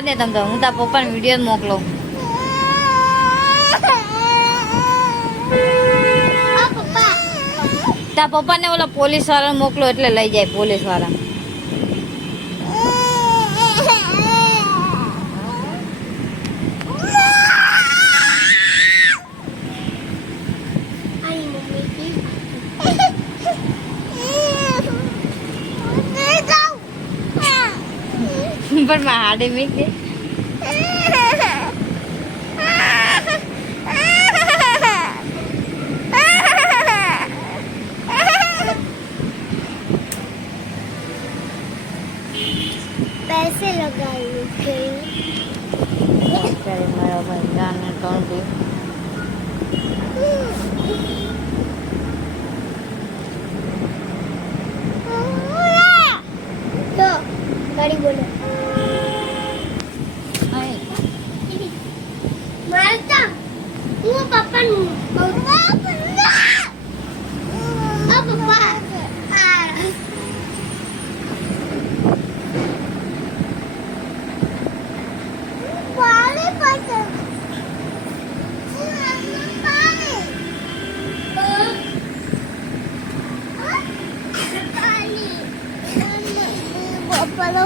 જવા દે તમ તો હું તાર પપ્પાને વિડીયો મોકલું. તાર પપ્પાને ઓલા પોલીસ વાળાને મોકલો એટલે લઈ જાય પોલીસ વાળા. પણ માં હાડે મીક દે. पैसे लगाए थे મારા ભાઈ જાને ટોંડી तो गाड़ी बोलो मारता वो पापा नु पापा Papa lo